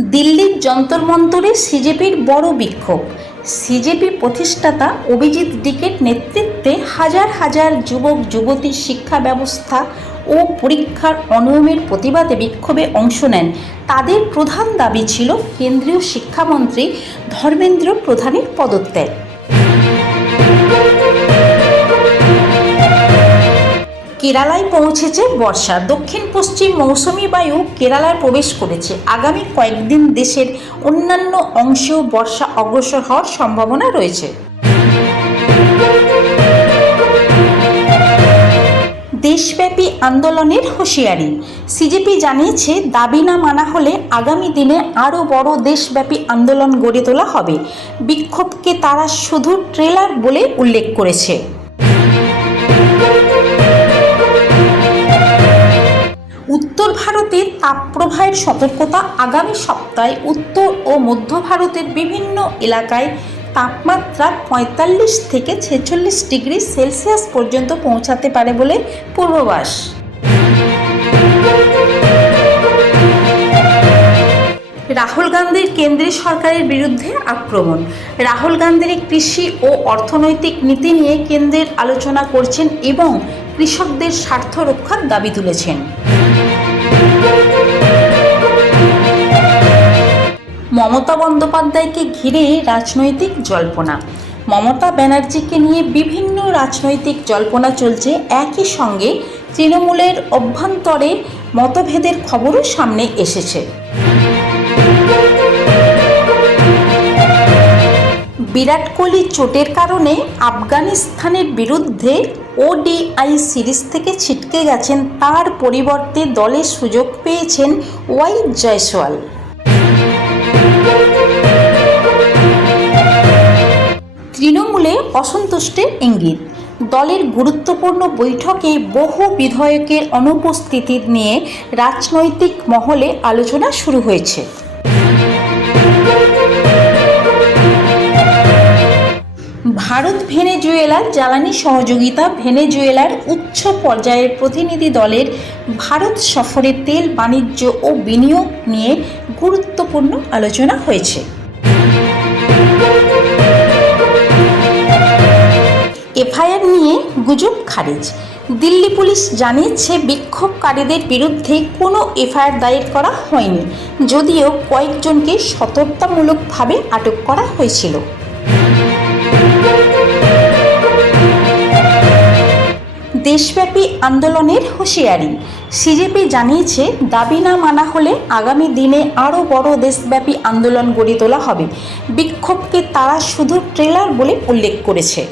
দিল্লির যন্তর মন্তরে সিজেপির বড় বিক্ষোভ। সিজেপি প্রতিষ্ঠাতা অভিজিৎ ডিকের নেতৃত্বে হাজার হাজার যুবক যুবতী শিক্ষা ব্যবস্থা ও পরীক্ষার অনিয়মের প্রতিবাদে বিক্ষোভে অংশ নেন। তাদের প্রধান দাবি ছিল কেন্দ্রীয় শিক্ষামন্ত্রী ধর্মেন্দ্র প্রধানের পদত্যাগ। কেরালায় পৌঁছেছে বর্ষা। দক্ষিণ পশ্চিম মৌসুমি বায়ু কেরালায় প্রবেশ করেছে। আগামী কয়েকদিন দেশের অন্যান্য অংশেও বর্ষা অগ্রসর হওয়ার সম্ভাবনা রয়েছে। দেশব্যাপী আন্দোলনের হুঁশিয়ারি। সিজেপি জানিয়েছে, দাবি না মানা হলে আগামী দিনে আরও বড় দেশব্যাপী আন্দোলন গড়ে তোলা হবে। বিক্ষোভকে তারা শুধু ট্রেলার বলে উল্লেখ করেছে। উত্তর ভারতের তাপপ্রবাহের সতর্কতা। আগামী সপ্তাহে উত্তর ও মধ্য ভারতের বিভিন্ন এলাকায় তাপমাত্রা ৪৫ থেকে ৪৬ ডিগ্রি সেলসিয়াস পর্যন্ত পৌঁছাতে পারে বলে পূর্বাভাস। রাহুল গান্ধীর কেন্দ্রীয় সরকারের বিরুদ্ধে আক্রমণ। রাহুল গান্ধীর কৃষি ও অর্থনৈতিক নীতি নিয়ে কেন্দ্রের আলোচনা করছেন এবং কৃষকদের স্বার্থ রক্ষার দাবি তুলেছেন। মমতা বন্দ্যোপাধ্যায়কে ঘিরে রাজনৈতিক জল্পনা। মমতা ব্যানার্জিকে নিয়ে বিভিন্ন রাজনৈতিক জল্পনা চলছে। একই সঙ্গে তৃণমূলের অভ্যন্তরে মতভেদের খবরও সামনে এসেছে। বিরাট কোহলির চোটের কারণে আফগানিস্তানের বিরুদ্ধে ওডিআই সিরিজ থেকে ছিটকে গেছেন। তার পরিবর্তে দলে সুযোগ পেয়েছেন ওয়াই জয়সওয়াল। তৃণমূলে অসন্তুষ্টের ইঙ্গিত। দলের গুরুত্বপূর্ণ বৈঠকে বহু বিধায়কের অনুপস্থিতি নিয়ে রাজনৈতিক মহলে আলোচনা শুরু হয়েছে। ভারত ভেনেজুয়েলার জ্বালানি সহযোগিতা। ভেনেজুয়েলার উচ্চ পর্যায়ের প্রতিনিধি দলের ভারত সফরে তেল বাণিজ্য ও বিনিয়োগ নিয়ে গুরুত্বপূর্ণ আলোচনা হয়েছে। এফআইআর নিয়ে গুজব খারিজ। দিল্লি পুলিশ জানিয়েছে, বিক্ষোভকারীদের বিরুদ্ধে কোনো এফআইআর দায়ের করা হয়নি, যদিও কয়েকজনকে সতর্কতামূলকভাবে আটক করা হয়েছিল। দেশব্যাপী আন্দোলনের হুঁশিয়ারি। সিজেপি জানিয়েছে, দাবি না মানা হলে আগামী দিনে আরও বড় দেশব্যাপী আন্দোলন গড়ে তোলা হবে। বিক্ষোভকে তারা শুধু ট্রেলার বলে উল্লেখ করেছে।